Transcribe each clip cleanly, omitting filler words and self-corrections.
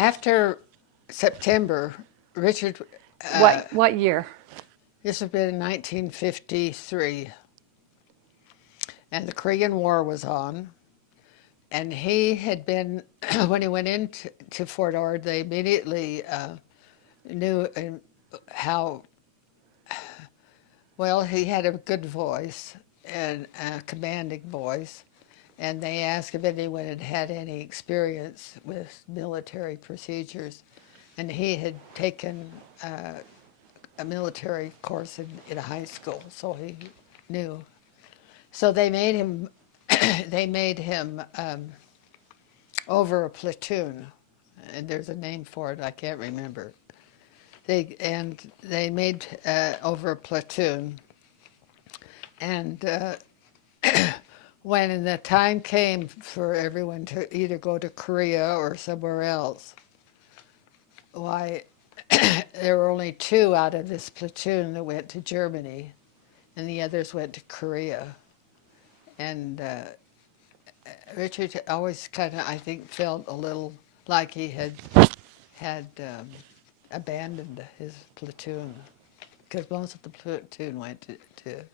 after September, Richard, What year? this had been in 1953, and the Korean War was on. And he had been, when he went into to Fort Ord, they immediately knew how well he had a good voice and a commanding voice. And they asked if anyone had had any experience with military procedures. And he had taken a military course in a high school, so he knew. So they made him, they made him over a platoon, and there's a name for it, I can't remember. They made over a platoon, and when the time came for everyone to either go to Korea or somewhere else, why, there were only two out of this platoon that went to Germany, and the others went to Korea. And Richard always kind of, I think, felt a little like he had abandoned his platoon, because most of the platoon went to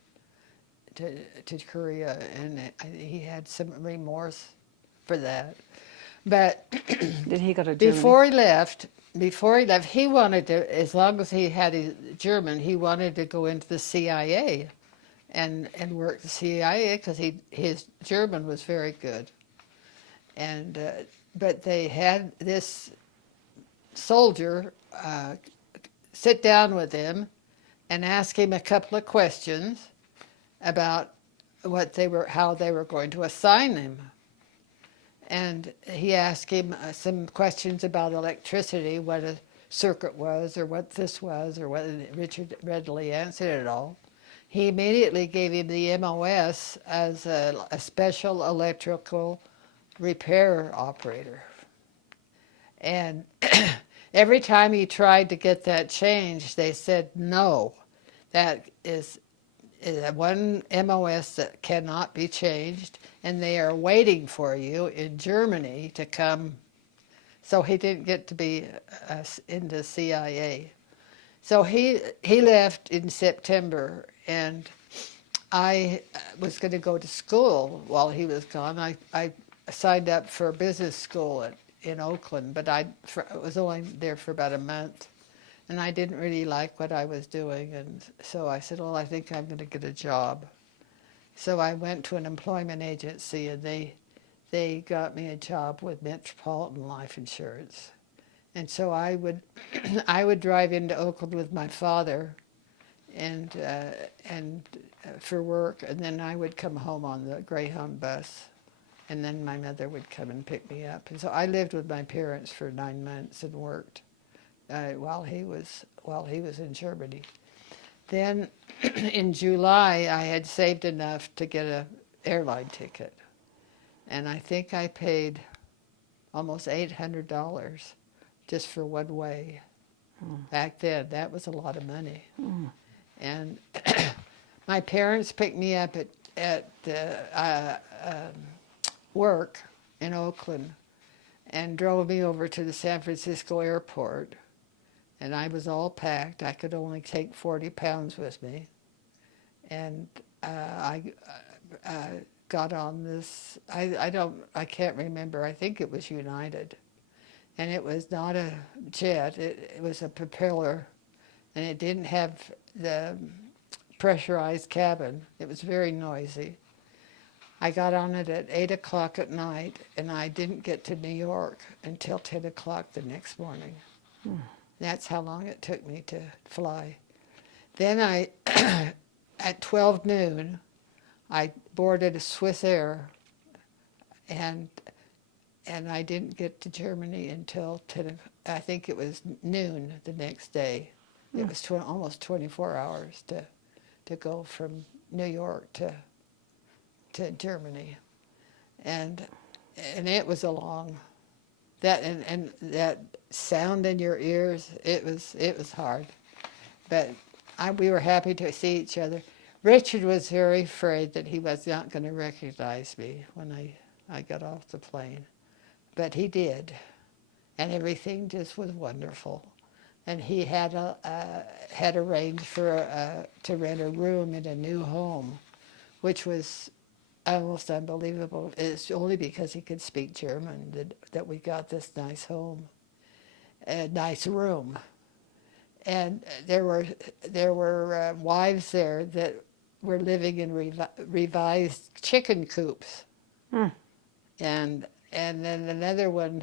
Korea, and he had some remorse for that. But Did he go to Germany? before he left, he wanted to, as long as he had his German, he wanted to go into the CIA and work the CIA because his German was very good. And but they had this soldier sit down with him and ask him a couple of questions about how they were going to assign him. And he asked him some questions about electricity, what a circuit was, or what this was, or what Richard readily answered it all. He immediately gave him the MOS as a special electrical repair operator. And every time he tried to get that changed, they said, no, that is one MOS that cannot be changed, and they are waiting for you in Germany to come. So he didn't get to be into CIA. So he left in September, and I was going to go to school while he was gone. I signed up for business school in Oakland, but I was only there for about a month. And I didn't really like what I was doing, and so I said, well, I think I'm going to get a job. So I went to an employment agency, and they got me a job with Metropolitan Life Insurance. And so I would I would drive into Oakland with my father and for work, and then I would come home on the Greyhound bus, and then my mother would come and pick me up. And so I lived with my parents for 9 months and worked while he was in Germany. Then in July, I had saved enough to get an airline ticket, and I think I paid almost $800 just for one way. Back then, that was a lot of money. And my parents picked me up at work in Oakland and drove me over to the San Francisco airport. And I was all packed. I could only take 40 pounds with me. And I got on this, I can't remember, I think it was United. And it was not a jet, it was a propeller, and it didn't have the pressurized cabin. It was very noisy. I got on it at 8 o'clock at night, and I didn't get to New York until 10 o'clock the next morning. That's how long it took me to fly. Then at 12 noon, I boarded a Swiss Air, and I didn't get to Germany until I think it was noon the next day. It was almost 24 hours to go from New York to Germany, and it was a long, and that sound in your ears, it was hard, but we were happy to see each other. Richard was very afraid that he was not going to recognize me when I got off the plane, but he did, and everything just was wonderful. And he had arranged to rent a room in a new home, which was almost unbelievable. It's only because he could speak German that we got this nice home, a nice room. And there were wives there that were living in revised chicken coops, Mm. and then another one.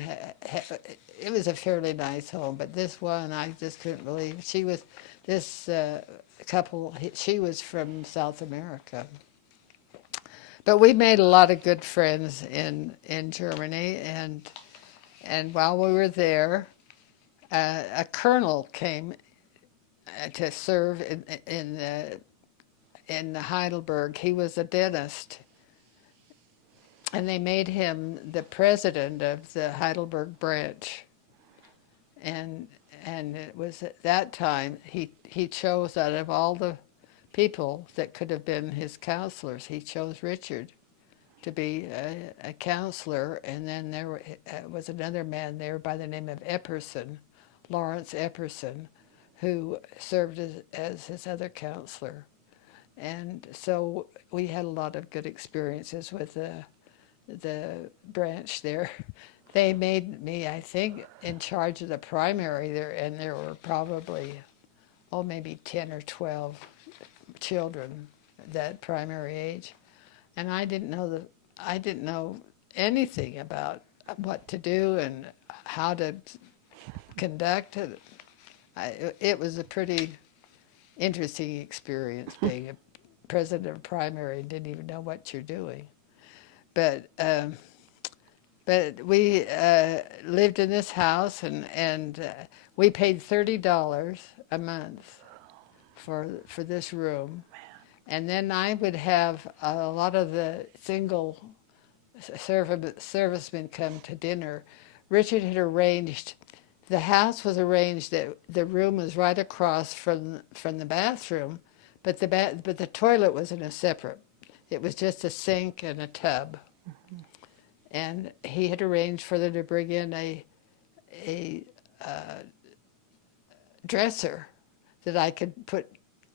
It was a fairly nice home, but this one I just couldn't believe. She was this couple. She was from South America, but we made a lot of good friends in Germany, and while we were there, a colonel came to serve in Heidelberg. He was a dentist, and they made him the president of the Heidelberg branch. And it was at that time he chose, out of all the people that could have been his counselors, he chose Richard to be a counselor. And then there was another man there by the name of Epperson, Lawrence Epperson, who served as his other counselor. And so we had a lot of good experiences with the branch there. They made me, I think, in charge of the primary there, and there were probably, maybe 10 or 12 children that primary age. And I didn't know anything about what to do and how to conduct it. It was a pretty interesting experience being a president of primary and didn't even know what you're doing. But we lived in this house, and we paid $30 a month for this room. And then I would have a lot of the single servicemen come to dinner. Richard had arranged, the house was arranged that the room was right across from the bathroom, but the toilet was in a separate. It was just a sink and a tub. Mm-hmm. And he had arranged for them to bring in a dresser that I could put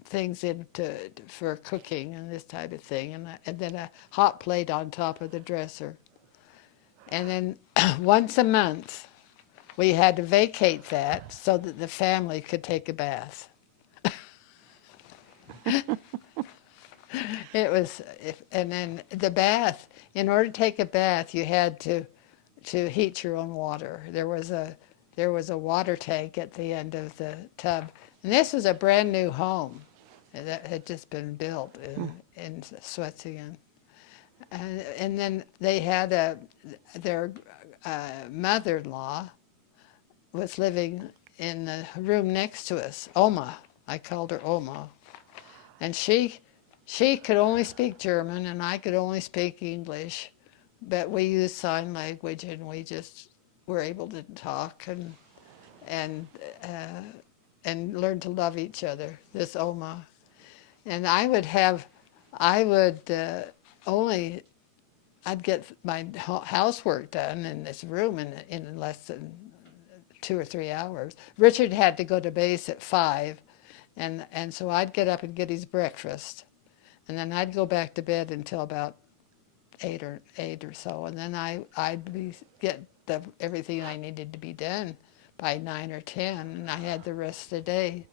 things in for cooking and this type of thing, and then a hot plate on top of the dresser. And then once a month, we had to vacate that so that the family could take a bath. It was, and then the bath, in order to take a bath, you had to heat your own water. There was a water tank at the end of the tub. And this was a brand new home that had just been built in Switzerland. And then they had their mother-in-law was living in the room next to us, Oma. I called her Oma. And she could only speak German, and I could only speak English. But we used sign language, and we just were able to talk and learn to love each other. This Oma, and I'd get my housework done in this room in less than 2 or 3 hours. Richard had to go to base at 5, and so I'd get up and get his breakfast, and then I'd go back to bed until about 8 or so, and then I'd get everything I needed to be done by 9 or 10, and I had the rest of the day.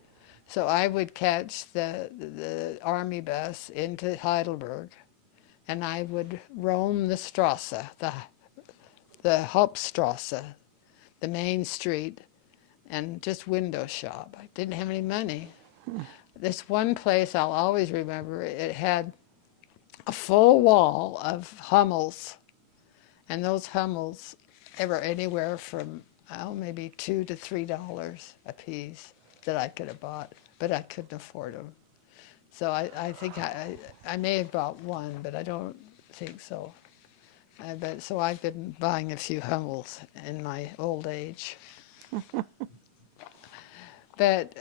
So I would catch the army bus into Heidelberg, and I would roam the Strasse, the Hauptstrasse, the main street, and just window shop. I didn't have any money. This one place I'll always remember, it had a full wall of Hummels, and those Hummels were anywhere from maybe $2 to $3 a piece that I could have bought, but I couldn't afford them. So I think I may have bought one, but I don't think so. So I've been buying a few Hummels in my old age. But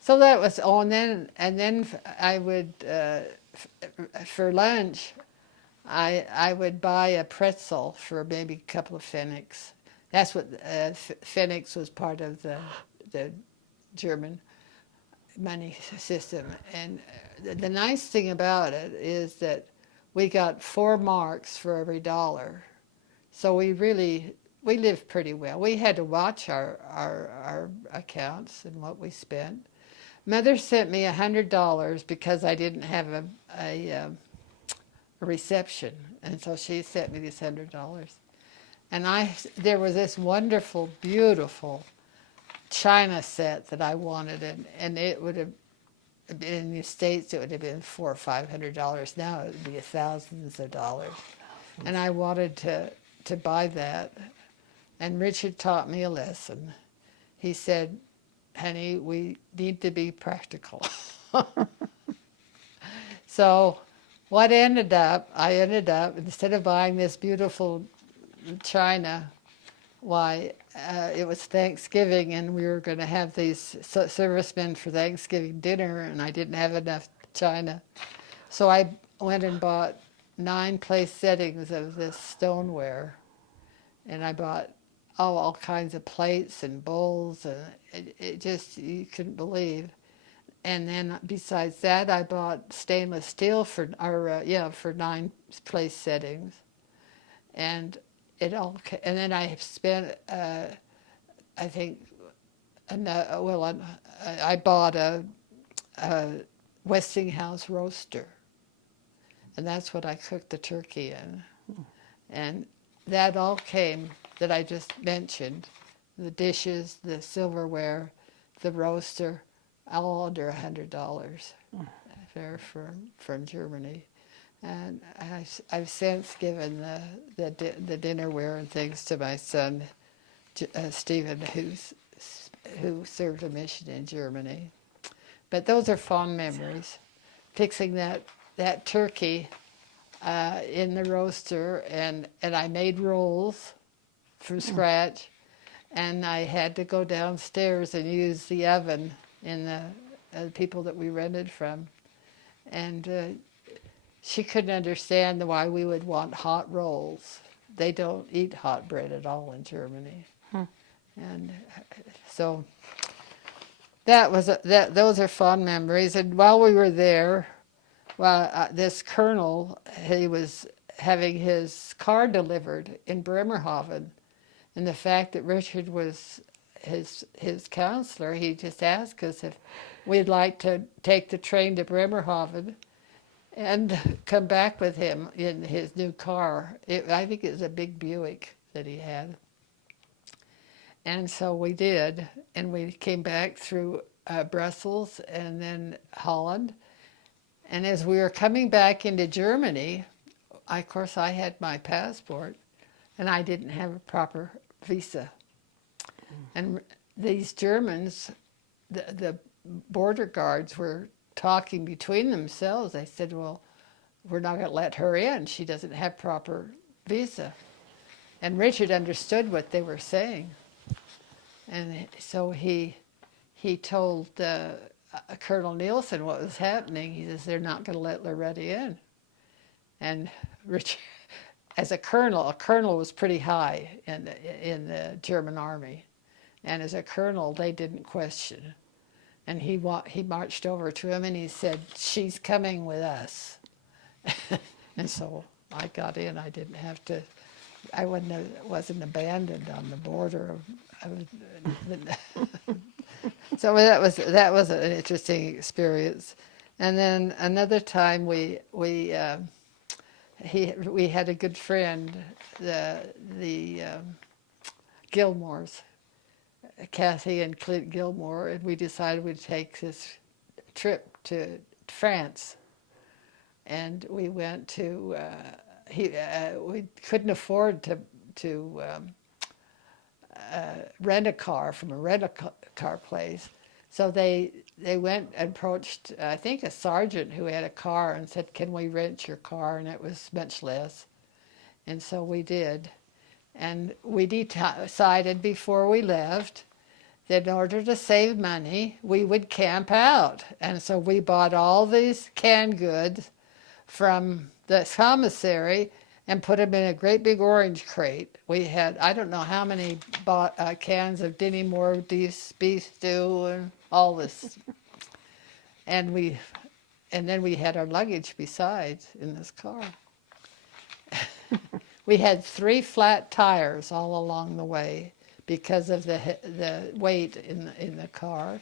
so that was on then, and then I would for lunch I would buy a pretzel for maybe a couple of pfennigs, That's what Phoenix was part of the German money system. And the nice thing about it is that we got 4 marks for every dollar. So we lived pretty well. We had to watch our accounts and what we spent. Mother sent me $100 because I didn't have a reception, and so she sent me this $100. And there was this wonderful, beautiful china set that I wanted, and it would have in the States it would have been $400 or $500. Now it would be thousands of dollars, and I wanted to buy that. And Richard taught me a lesson. He said, "Honey, we need to be practical." So, I ended up instead of buying this beautiful china, it was Thanksgiving, and we were going to have these servicemen for Thanksgiving dinner, and I didn't have enough china. So I went and bought 9 place settings of this stoneware, and I bought all kinds of plates and bowls, and it just, you couldn't believe. And then besides that, I bought stainless steel for 9 place settings, and and then I spent I think I bought a Westinghouse roaster, and that's what I cooked the turkey in. And that all came, that I just mentioned, the dishes, the silverware, the roaster, all under $100 from Germany. And I've since given the dinnerware and things to my son, Stephen, who served a mission in Germany. But those are fond memories. Fixing that turkey in the roaster, and I made rolls from scratch, and I had to go downstairs and use the oven in the people that we rented from, and she couldn't understand why we would want hot rolls. They don't eat hot bread at all in Germany. And so those are fond memories. And while we were there, this colonel, he was having his car delivered in Bremerhaven, and the fact that Richard was his counselor, he just asked us if we'd like to take the train to Bremerhaven and come back with him in his new car. I think it was a big Buick that he had. And so we did, and we came back through Brussels and then Holland. And as we were coming back into Germany, of course I had my passport, and I didn't have a proper visa. And these Germans, the border guards were talking between themselves. They said, well, we're not going to let her in. She doesn't have proper visa. And Richard understood what they were saying. And so he told Colonel Nielsen what was happening. He says, they're not going to let Loretta in. And Richard, as a colonel was pretty high in the German army. And as a colonel, they didn't question. And he marched over to him and he said, she's coming with us. And so I got in. I didn't have to, wasn't abandoned on the border. So that was an interesting experience. And then another time we had a good friend, the Gilmores, Kathy and Clint Gilmore, and we decided we'd take this trip to France. And we went to, we couldn't afford to rent a car from a rent-a-car place. So they went and approached, I think, a sergeant who had a car and said, can we rent your car? And it was much less. And so we did. And we decided before we left that in order to save money, we would camp out. And so we bought all these canned goods from the commissary, and put them in a great big orange crate. We had, I don't know how many cans of Dinny Moore beef stew and all this. And then we had our luggage besides in this car. We had 3 flat tires all along the way because of the weight in the car.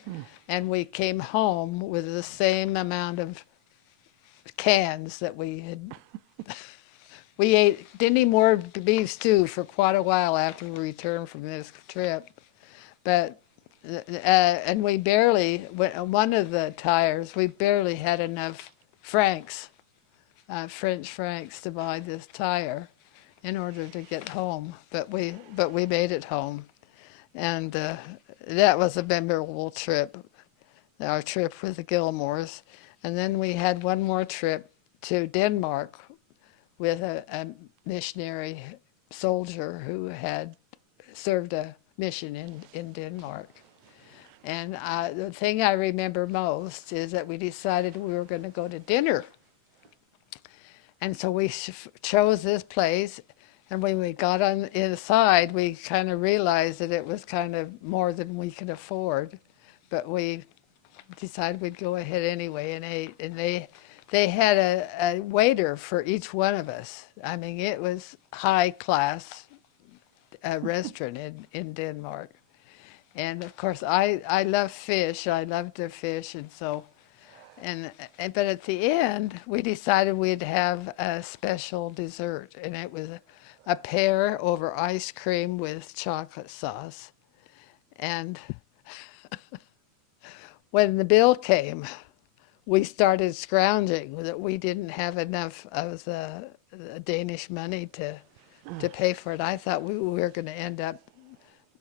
And we came home with the same amount of cans that we had. We ate Dinny Moore beef stew for quite a while after we returned from this trip. But and we barely, one of the tires, we barely had enough francs, French francs, to buy this tire in order to get home. But we made it home, and that was a memorable trip, our trip with the Gilmores. And then we had one more trip to Denmark with a missionary soldier who had served a mission in Denmark. And the thing I remember most is that we decided we were going to go to dinner. And so we chose this place. And when we got on inside, we kind of realized that it was kind of more than we could afford. But we decided we'd go ahead anyway and ate. And they had a waiter for each one of us. I mean, it was high class restaurant in Denmark. And of course, I love fish. I love to fish, and so, but at the end, we decided we'd have a special dessert, and it was a pear over ice cream with chocolate sauce. And when the bill came, we started scrounging that we didn't have enough of the Danish money to pay for it. I thought we were going to end up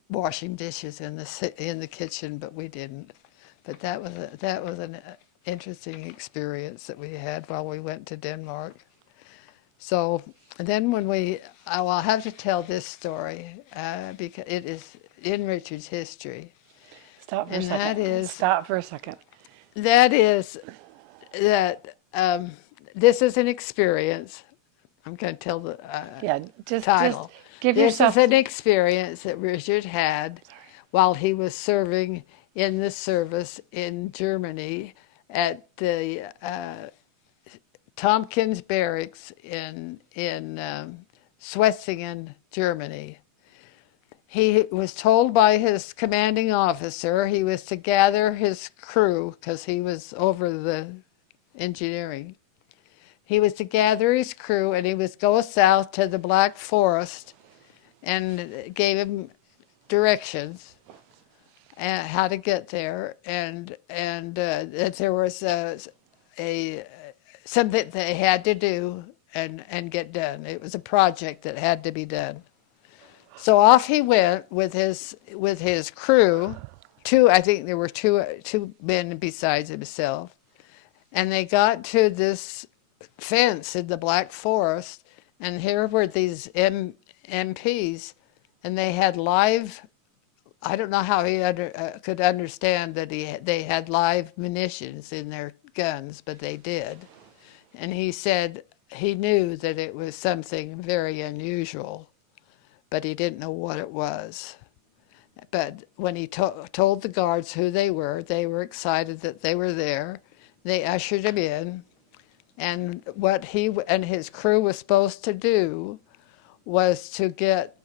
washing dishes in the kitchen, but we didn't. But that was an interesting experience that we had while we went to Denmark. So then I'll have to tell this story because it is in Richard's history. Stop for And a second. that is- Stop for a second. That is that this is an experience. I'm going to tell the Yeah, just title. give This yourself. is an experience that Richard had while he was serving in the service in Germany at the Tompkins Barracks in Schwetzingen, Germany. He was told by his commanding officer he was to gather his crew because he was over the engineering. He was to gather his crew and he was go south to the Black Forest, and gave him directions and how to get there, and that there was something they had to do and get done. It was a project that had to be done. So off he went with his crew. I think there were two men besides himself, and they got to this fence in the Black Forest, and here were these MPs, and they had live. I don't know how he could understand that they had live munitions in their guns, but they did. And he said he knew that it was something very unusual, but he didn't know what it was. But when he told the guards who they were excited that they were there. They ushered him in, and what he and his crew was supposed to do was to get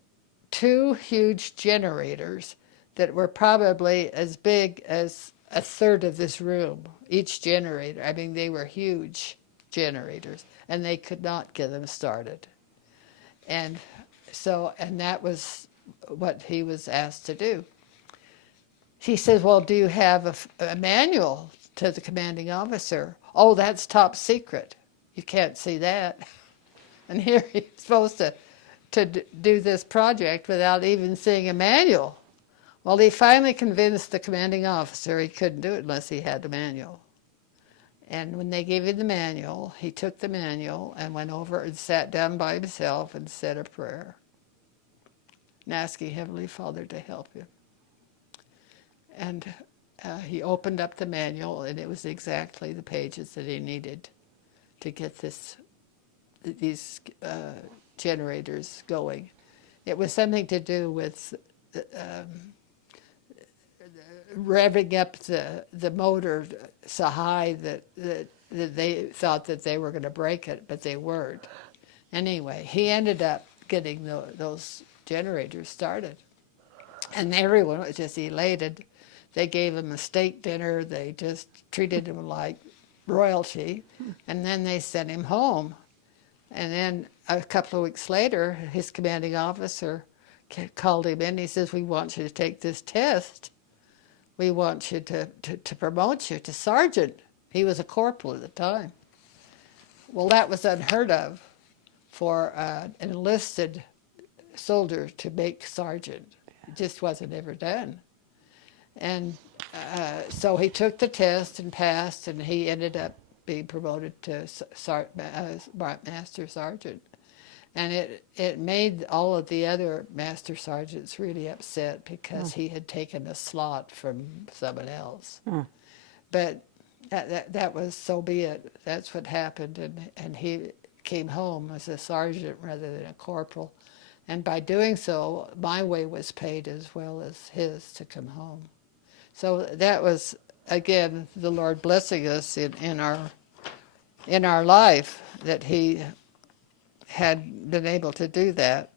2 huge generators that were probably as big as a third of this room, each generator. I mean, they were huge generators, and they could not get them started. And that was what he was asked to do. He said, well, do you have a manual to the commanding officer? Oh, that's top secret. You can't see that. And here he's supposed to do this project without even seeing a manual. Well, he finally convinced the commanding officer he couldn't do it unless he had the manual. And when they gave him the manual, he took the manual and went over and sat down by himself and said a prayer and asking Heavenly Father to help him. And he opened up the manual, and it was exactly the pages that he needed to get these generators going. It was something to do with revving up the motor so high that they thought that they were going to break it, but they weren't. Anyway, he ended up getting those generators started. And everyone was just elated. They gave him a steak dinner. They just treated him like royalty. And then they sent him home. And then a couple of weeks later, his commanding officer called him in. He says, "We want you to take this test. We want you to promote you to sergeant." He was a corporal at the time. Well, that was unheard of for an enlisted soldier to make sergeant. It just wasn't ever done. And so he took the test and passed, and he ended up being promoted to master sergeant. And it made all of the other master sergeants really upset because he had taken a slot from someone else. But that was, so be it. That's what happened, and he came home as a sergeant rather than a corporal. And by doing so, my way was paid as well as his to come home. So that was, again, the Lord blessing us in our life, that he had been able to do that.